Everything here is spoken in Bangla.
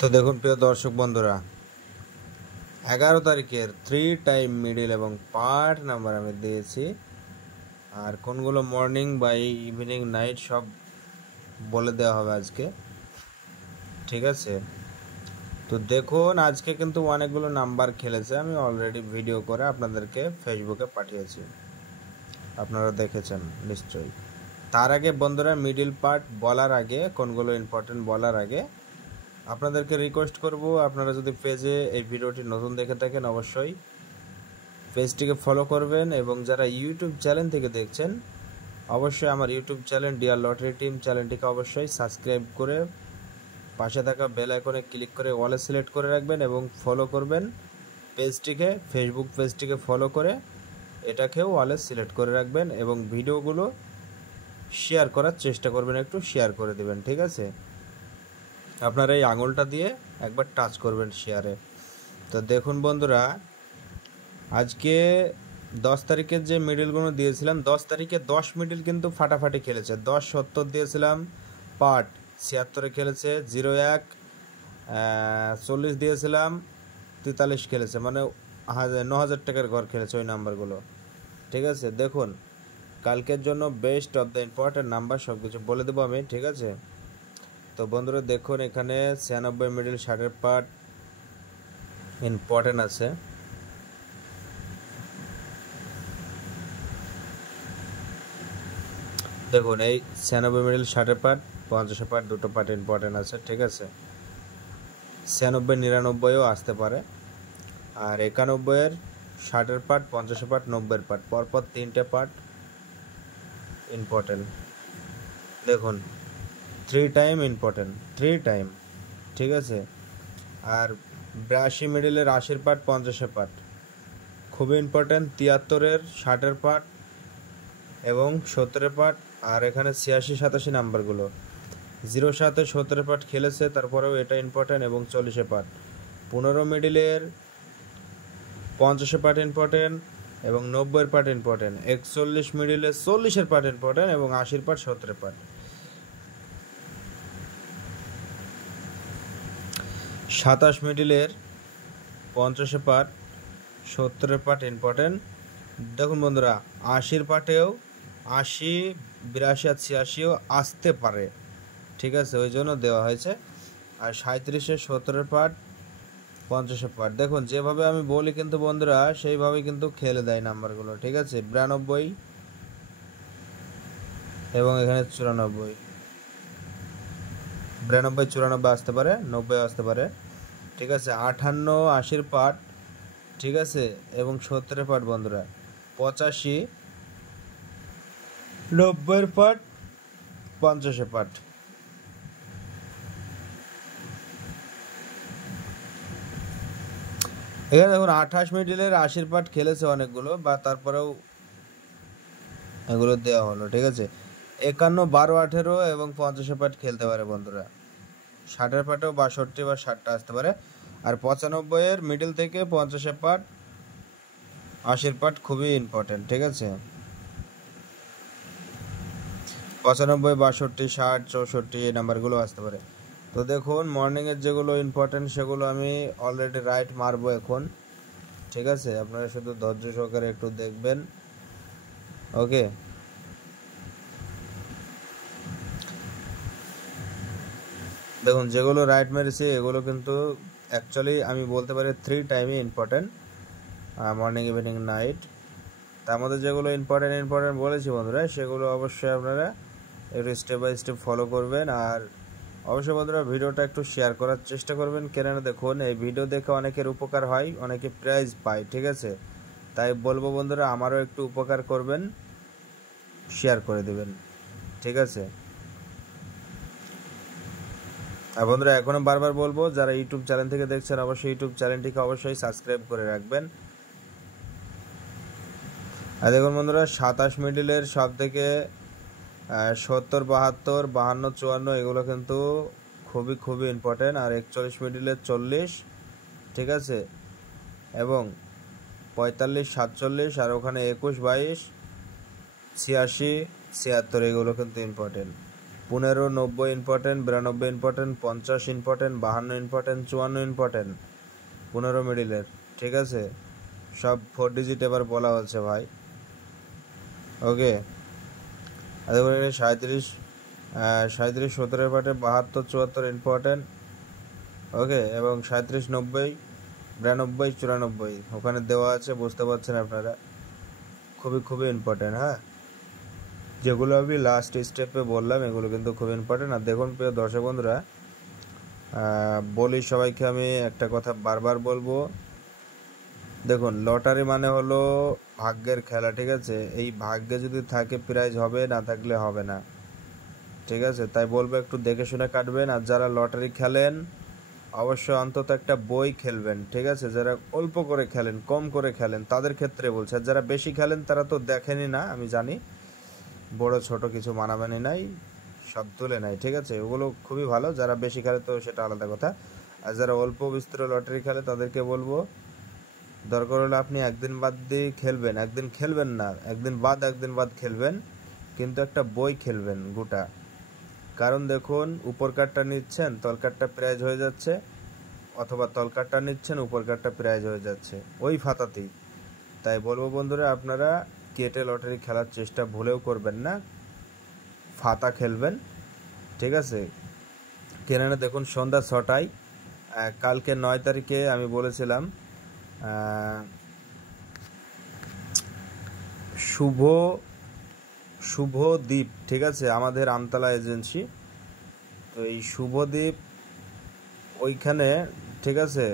তো দেখুন প্রিয় দর্শক বন্ধুরা, 11 তারিখের 3 টাইম মিডিল এবং পার্ট নাম্বার আমি দিয়েছি। আর কোনগুলো মর্নিং বা ইভিনিং নাইট সব বলে দেওয়া হবে আজকে, ঠিক আছে। তো দেখুন আজকে কিন্তু অনেকগুলো নাম্বার খেলেছে, আমি অলরেডি ভিডিও করে আপনাদেরকে ফেসবুকে পাঠিয়েছি, আপনারা দেখেছেন নিশ্চয়ই। তার আগে বন্ধুরা, মিডিল পার্ট বলার আগে, কোনগুলো ইম্পর্টেন্ট বলার আগে আপনাদেরকে রিকোয়েস্ট করব, আপনারা যদি পেজে এই ভিডিওটি নতুন দেখে থাকেন অবশ্যই পেজটিকে ফলো করবেন, এবং যারা ইউটিউব চ্যানেল থেকে দেখছেন অবশ্যই আমার YouTube channel dear lottery team চ্যানেলটিকে অবশ্যই সাবস্ক্রাইব করে পাশে থাকা বেল আইকনে ক্লিক করে অলে সিলেক্ট করে রাখবেন এবং ফলো করবেন পেজটিকে, ফেসবুক পেজটিকে ফলো করে এটাকেও অলে সিলেক্ট করে রাখবেন এবং ভিডিওগুলো শেয়ার করার চেষ্টা করবেন, একটু শেয়ার করে দেবেন, ঠিক আছে। আপনারা এই আঙুলটা দিয়ে একবার টাচ করবেন শেয়ারে। তো দেখুন বন্ধুরা, আজকে 10 তারিখের যে মিডিলগুলো দিয়েছিলাম, 10 তারিখে 10 মিডিল কিন্তু ফাটাফাটি খেলেছে। 10-70 দিয়েছিলাম, পার্ট 76-এ খেলেছে। 01 40 দিয়েছিলাম, 43 খেলেছে, মানে 9,000 টাকার ঘর খেলেছে ওই নাম্বারগুলো, ঠিক আছে। দেখুন কালকের জন্য best of the important number সব কিছু বলে দেবো আমি, ঠিক আছে। তো বন্ধুরা দেখুন, এখানে 96 মিডিল 60-এর পার্ট ইম্পর্টেন্ট আছে। দেখুন এই 96 মিডিল 60-এর পার্ট, 50-এর পার্ট, দুটো পার্ট ইম্পর্টেন্ট আছে, ঠিক আছে। 96 99-ও আসতে পারে, আর 91-এর 60-এর পার্ট, 50-এর পার্ট, 90-এর পার্ট, পরপর 3টে পার্ট ইম্পর্টেন্ট। দেখুন 3 টাইম ইম্পর্টেন্ট, 3 টাইম, ঠিক আছে। আর 82 মিডিলের 80-এর পার্ট, 50-এর পার্ট খুবই ইম্পর্টেন্ট। 73-এর 60-এর পার্ট এবং 70-এর পার্ট। আর এখানে 86 87 নাম্বারগুলো 07-এ 70-এর পার্ট খেলেছে, তারপরেও এটা ইম্পর্টেন্ট, এবং 40-এর পার্ট। 15 মিডিলের 50-এর পার্ট ইম্পর্টেন্ট এবং 90-এর পার্ট ইম্পর্টেন্ট। 41 মিডিলের 40-এর পার্ট ইম্পর্টেন্ট এবং 80-এর পার্ট, 70-এর পার্ট। 27 মিডিলের 50-এর পার্ট, 70-এর পার্ট ইম্পর্টেন্ট। দেখুন বন্ধুরা, 80-এর পার্টেও 80, 82 আর 86ও আসতে পারে, ঠিক আছে, ওই জন্য দেওয়া হয়েছে। আর 37-এ 70-এর পার্ট, 50-এর পার্ট। দেখুন যেভাবে আমি বলি কিন্তু বন্ধুরা সেইভাবেই কিন্তু খেলে দেয় নাম্বারগুলো, ঠিক আছে। 92 এবং এখানে 94, 92 94 আসতে পারে, 90 আসতে পারে, ঠিক আছে। 58 80-এর পার্ট, ঠিক আছে, এবং 70-এর পার্ট বন্ধুরা। 85 90-এর পার্ট, 50-এর পার্ট। এখানে দেখুন 28 মিডিলের 80-এর পার্ট খেলেছে অনেকগুলো, বা তারপরেও এগুলো দেওয়া হলো, ঠিক আছে। 51 12 18 এবং 50-এর পার্ট খেলতে পারে বন্ধুরা। 60-এর পার্টেও 62 বা 60টা আসতে পারে। আর 95-এর মিডিল থেকে 50-এর পার্ট, 80-এর পার্ট খুবই ইম্পর্টেন্ট, ঠিক আছে। 95 62 60 64 এই নাম্বারগুলো আসতে পারে। তো দেখুন মর্নিংয়ের যেগুলো ইম্পর্টেন্ট সেগুলো আমি অলরেডি রাইট মারবো এখন, ঠিক আছে। আপনারা শুধু ধৈর্য সহকারে একটু দেখবেন, ওকে। দেখুন যেগুলো রাইট মেরেছি এগুলো কিন্তু অ্যাকচুয়ালি আমি বলতে পারি 3 টাইমই ইম্পর্টেন্ট, মর্নিং ইভিনিং নাইট। তার মধ্যে যেগুলো ইম্পর্টেন্ট বলেছি বন্ধুরা, সেগুলো অবশ্যই আপনারা একটু স্টেপ বাই স্টেপ ফলো করবেন। আর অবশ্যই বন্ধুরা ভিডিওটা একটু শেয়ার করার চেষ্টা করবেন, কেননা দেখুন এই ভিডিও দেখে অনেকের উপকার হয়, অনেকে প্রাইজ পায়, ঠিক আছে। তাই বলবো বন্ধুরা আমারও একটু উপকার করবেন, শেয়ার করে দেবেন, ঠিক আছে। আর বন্ধুরা এখনো বারবার বলবো, যারা ইউটিউব চ্যানেল থেকে দেখছেন অবশ্যই ইউটিউব চ্যানেলটিকে অবশ্যই সাবস্ক্রাইব করে রাখবেন। আর দেখুন বন্ধুরা 27 মিডিলের সব থেকে 70 72 52 54 এগুলো কিন্তু খুবই ইম্পর্টেন্ট। আর 41 মিডিলের 40, ঠিক আছে, এবং 45 47, আর ওখানে 21 22 86 76 এগুলো কিন্তু important. 15, 90 important, 92 important, 50 important, 52 important, 54 important, 15 মিডিলের। ঠিক আছে, সব 4 ডিজিট এবার বলা হচ্ছে ভাই। ওকে, তারপরে 37, 17 পার্টে 72, 74 ইম্পর্টেন্ট। ওকে, এবং 37, 90, 92, 94 ওখানে দেওয়া আছে, বুঝতে পারছেন আপনারা, খুবই খুবই ইম্পর্টেন্ট। হ্যাঁ, যেগুলো আমি লাস্ট স্টেপে বললাম এগুলো কিন্তু খুব ইম্পর্টেন্ট। আর দেখুন প্রিয় দর্শক বন্ধুরা, বলি সবাইকে আমি একটা কথা বারবার বলবো, দেখুন লটারি মানে হলো ভাগ্যের খেলা। ঠিক আছে, এই ভাগ্যে যদি থাকে প্রাইজ হবে, না থাকলে হবে না। ঠিক আছে, তাই বলবো একটু দেখে শুনে কাটবেন। আর যারা লটারি খেলেন অবশ্যই অন্তত একটা বই খেলবেন। ঠিক আছে, যারা অল্প করে খেলেন, কম করে খেলেন তাদের ক্ষেত্রে বলছে। আর যারা বেশি খেলেন তারা তো দেখেনি না, আমি জানি, বড় ছোট কিছু মানামানি নাই, সব তুলে নাই। ঠিক আছে, ওগুলো খুবই ভালো। যারা বেশি খেলে তো সেটা আলাদা কথা। আর যারা অল্প বিস্তর লটারি খেলে তাদেরকে বলবো, দরকার হলে আপনি একদিন বাদ দিয়ে খেলবেন, একদিন খেলবেন না, একদিন বাদ খেলবেন, কিন্তু একটা বই খেলবেন গোটা। কারণ দেখুন, উপর কার্ডটা নিচ্ছেন, তল কার্ডটা প্রাইজ হয়ে যাচ্ছে, অথবা তল কার্ডটা নিচ্ছেন, উপর কার্ডটা প্রাইজ হয়ে যাচ্ছে ওই ফাতাতেই। তাই বলবো বন্ধুরা, আপনারা কেটে লটারি খেলার চেষ্টা ভুলেও করবেন না, ফাতা খেলবেন। ঠিক আছে, কেননা দেখুন সন্ধ্যা 6টায়, কালকে 9 তারিখে আমি বলেছিলাম শুভ শুভদ্বীপ। ঠিক আছে, আমাদের আমতলা এজেন্সি, তো এই শুভদ্বীপ ওইখানে, ঠিক আছে,